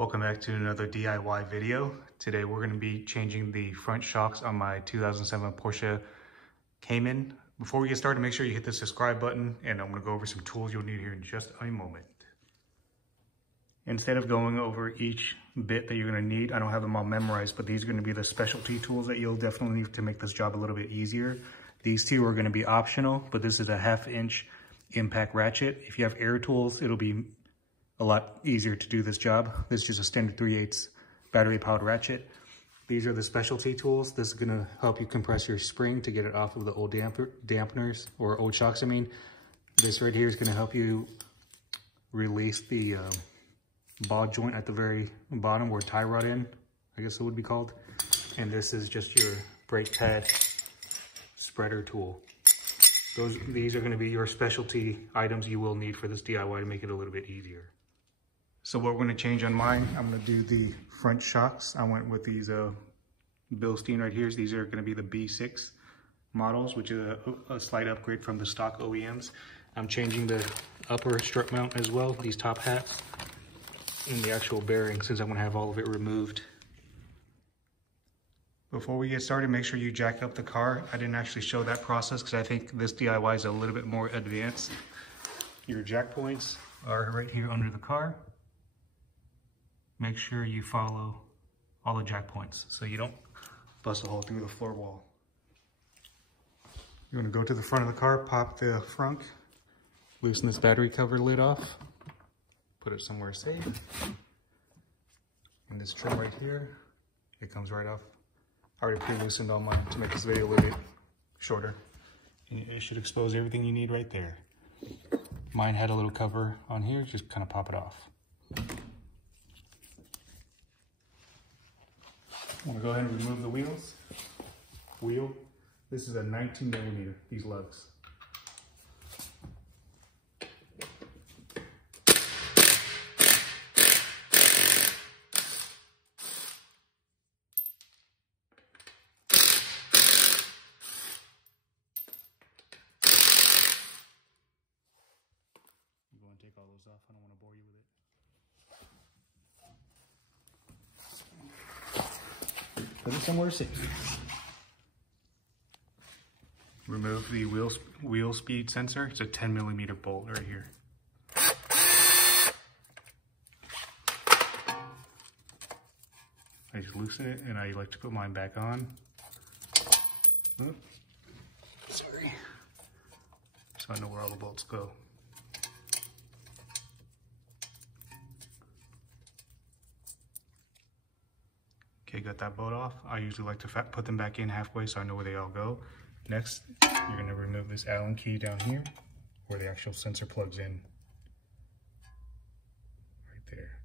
Welcome back to another DIY video. Today we're going to be changing the front shocks on my 2007 Porsche Cayman. Before we get started, make sure you hit the subscribe button, and I'm going to go over some tools you'll need here in just a moment. Instead of going over each bit that you're going to need, I don't have them all memorized, but these are going to be the specialty tools that you'll definitely need to make this job a little bit easier. These two are going to be optional, but this is a 1/2 inch impact ratchet. If you have air tools, it'll be a lot easier to do this job. This is just a standard 3/8 battery powered ratchet. These are the specialty tools. This is gonna help you compress your spring to get it off of the old dampeners, or old shocks, I mean. This right here is gonna help you release the ball joint at the very bottom where tie rod in, I guess it would be called. And this is just your brake pad spreader tool. These are gonna be your specialty items you will need for this DIY to make it a little bit easier. So what we're going to change on mine, I'm going to do the front shocks. I went with these Bilstein right here. These are going to be the B6 models, which is a slight upgrade from the stock OEMs. I'm changing the upper strut mount as well, these top hats, and the actual bearing, since I'm going to have all of it removed. Before we get started, make sure you jack up the car. I didn't actually show that process because I think this DIY is a little bit more advanced. Your jack points are right here under the car. Make sure you follow all the jack points so you don't bust a hole through the floor wall. You're going to go to the front of the car, pop the frunk, loosen this battery cover lid off, put it somewhere safe. And this trim right here, it comes right off. I already pre-loosened all mine to make this video a little bit shorter. And it should expose everything you need right there. Mine had a little cover on here, just kind of pop it off. I'm gonna go ahead and remove the wheel. This is a 19mm, these lugs. I'm going to take all those off. I don't want to bore you with it. Put it somewhere safe. Remove the wheel speed sensor. It's a 10mm bolt right here. I just loosen it, and I like to put mine back on. Oh, sorry. So I know where all the bolts go. Okay, got that bolt off. I usually like to put them back in halfway so I know where they all go. Next, you're gonna remove this Allen key down here where the actual sensor plugs in. Right there.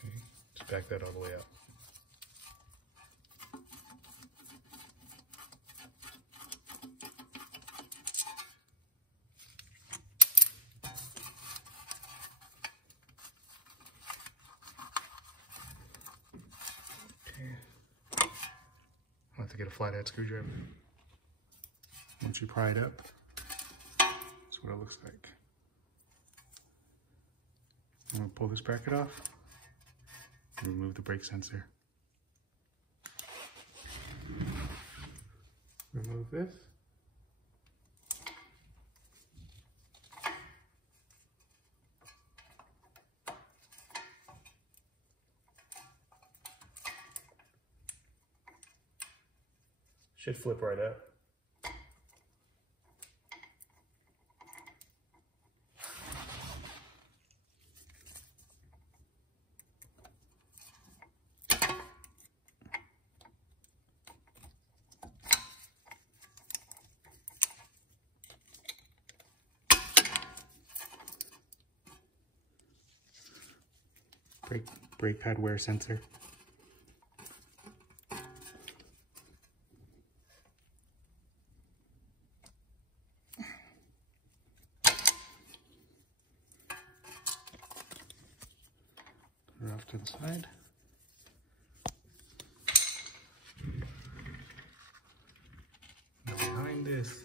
Okay, just back that all the way out. I'll have to get a flathead screwdriver. Once you pry it up, that's what it looks like. I'm going to pull this bracket off and remove the brake sensor. Remove this. Should flip right up. Brake pad wear sensor. Put it off to the side. this.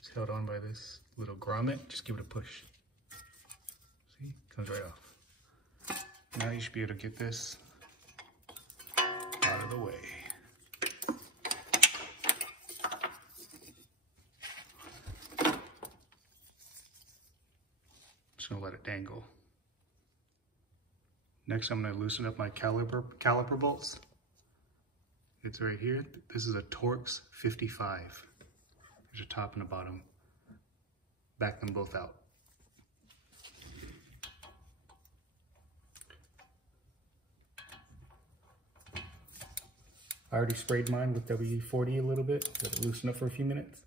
It's held on by this little grommet. Just give it a push. See, comes right off. Now you should be able to get this out of the way. Just gonna let it dangle. Next, I'm gonna loosen up my caliper bolts. It's right here. This is a Torx 55. There's a top and a bottom. Back them both out. I already sprayed mine with WD-40 a little bit. Let it loosen up for a few minutes.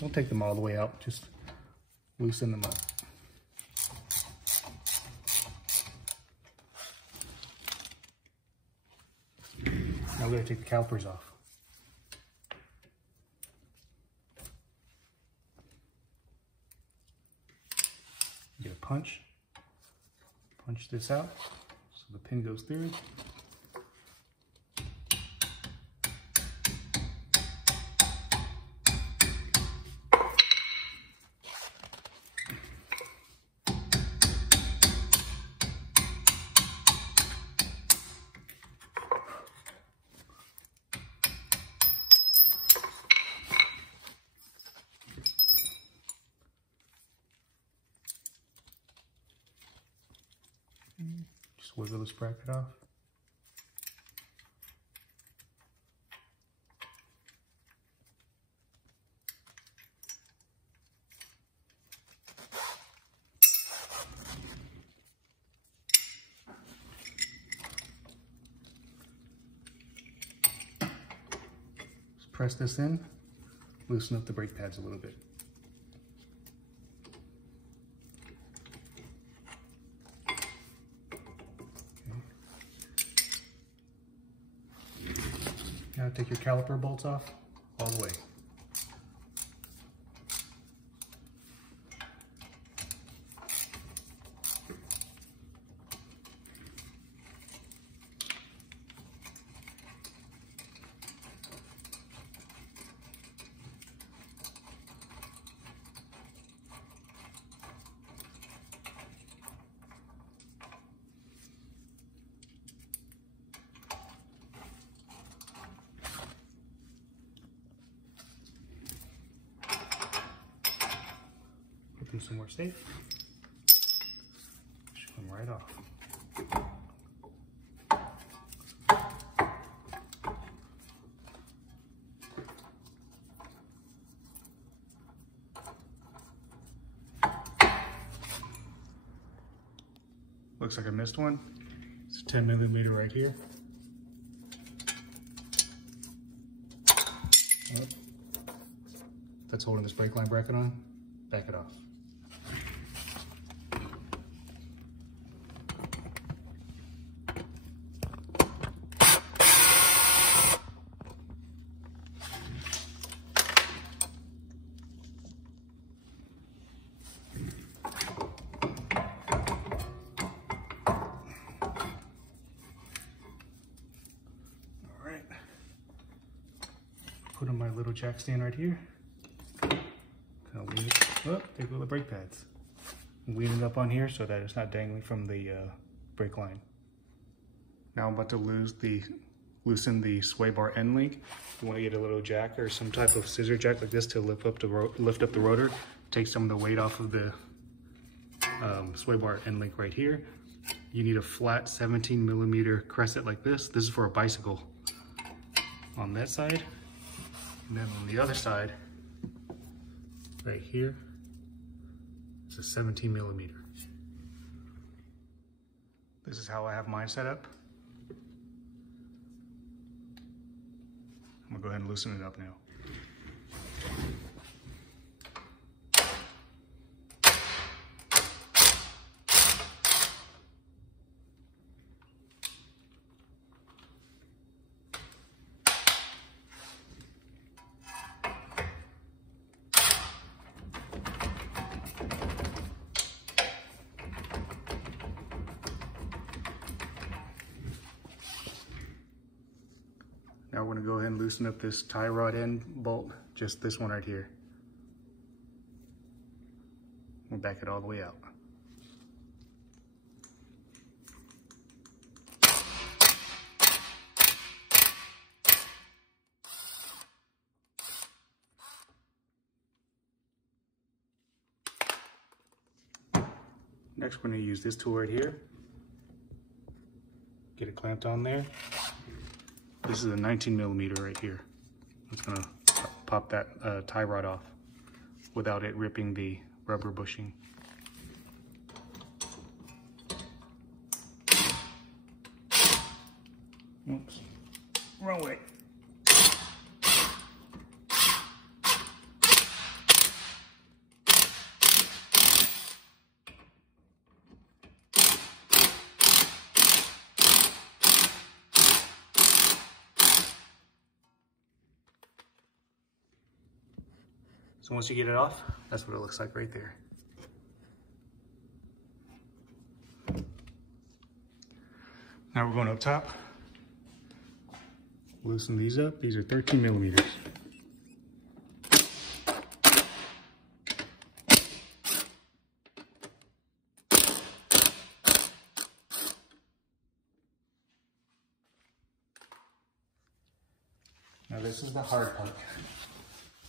Don't take them all the way out, just loosen them up. Now we're going to take the calipers off. Get a punch this out so the pin goes through. Just wiggle this bracket off. Just press this in, loosen up the brake pads a little bit. Now take your caliper bolts off all the way. Somewhere safe. Should come right off. Looks like I missed one. It's a 10mm right here. Oh. That's holding this brake line bracket on. Back it off. Put on my little jack stand right here. Kind of lean it up, take the brake pads. Lean it up on here so that it's not dangling from the brake line. Now I'm about to loosen the sway bar end link. You want to get a little jack or some type of scissor jack like this to lift up the rotor. Take some of the weight off of the sway bar end link right here. You need a flat 17mm crescent like this. This is for a bicycle. On that side. And then on the other side, right here, it's a 17mm. This is how I have mine set up. I'm gonna go ahead and loosen it up now. Now we're gonna go ahead and loosen up this tie rod end bolt, just this one right here. We'll back it all the way out. Next, we're going to use this tool right here. Get it clamped on there. This is a 19mm right here. It's going to pop that tie rod off without it ripping the rubber bushing. Oops, wrong way. So once you get it off, that's what it looks like right there. Now we're going up top. Loosen these up. These are 13mm. Now this is the hard part.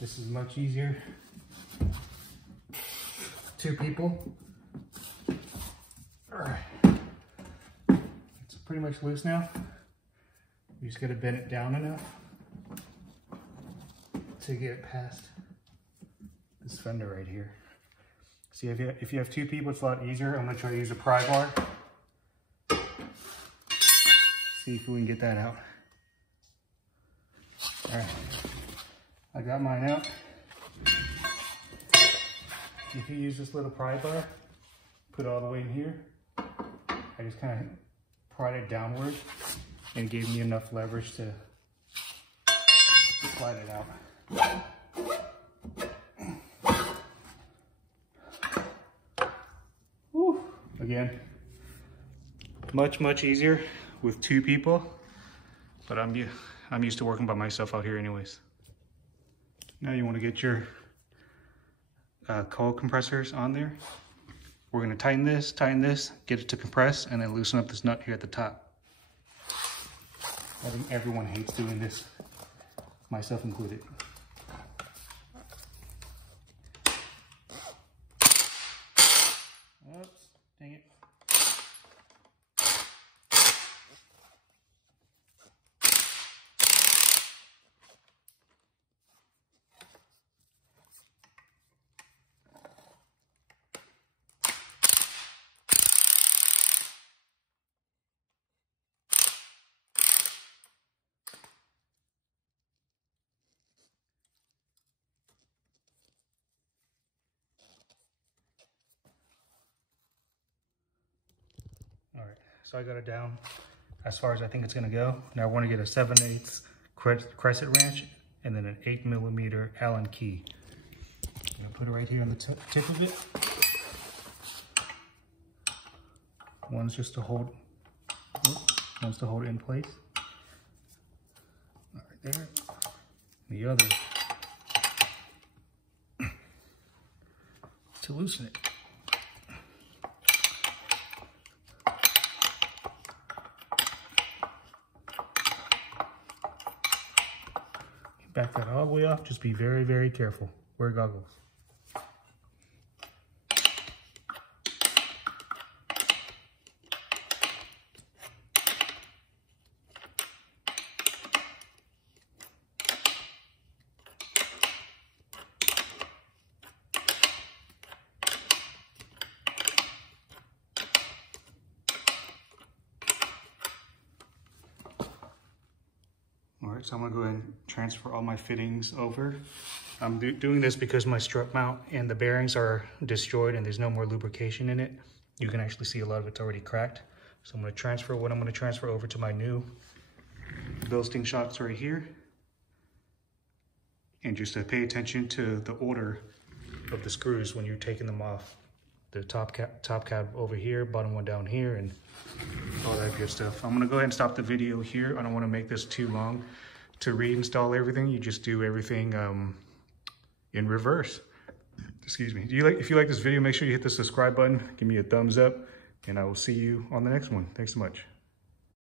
This is much easier. 2 people. All right. It's pretty much loose now. You just gotta bend it down enough to get it past this fender right here. See, if you have 2 people, it's a lot easier. I'm gonna try to use a pry bar. See if we can get that out. All right. I got mine out. If you use this little pry bar, put it all the way in here. I just kind of pried it downward and it gave me enough leverage to slide it out. Whew. Again, much easier with 2 people, but I'm used to working by myself out here anyways. Now you want to get your coil compressors on there. We're going to tighten this, get it to compress, and then loosen up this nut here at the top. I think everyone hates doing this, myself included. Oops, dang it. All right, so I got it down as far as I think it's gonna go. Now I wanna get a 7/8 crescent wrench and then an 8mm Allen key. I'm gonna put it right here on the tip of it. One's just to hold, one's to hold it in place. All right there. The other to loosen it. Back that all the way off. Just be very careful. Wear goggles. All right, so I'm gonna go ahead and transfer all my fittings over. I'm doing this because my strut mount and the bearings are destroyed and there's no more lubrication in it. You can actually see a lot of it's already cracked. So I'm gonna transfer what I'm gonna transfer over to my new Bilstein shocks right here. And just to pay attention to the order of the screws when you're taking them off. The top cap over here, bottom one down here, and all that good stuff. I'm gonna go ahead and stop the video here. I don't wanna make this too long. to reinstall everything, you just do everything in reverse. Excuse me. If you like this video, make sure you hit the subscribe button, give me a thumbs up, and I will see you on the next one. Thanks so much.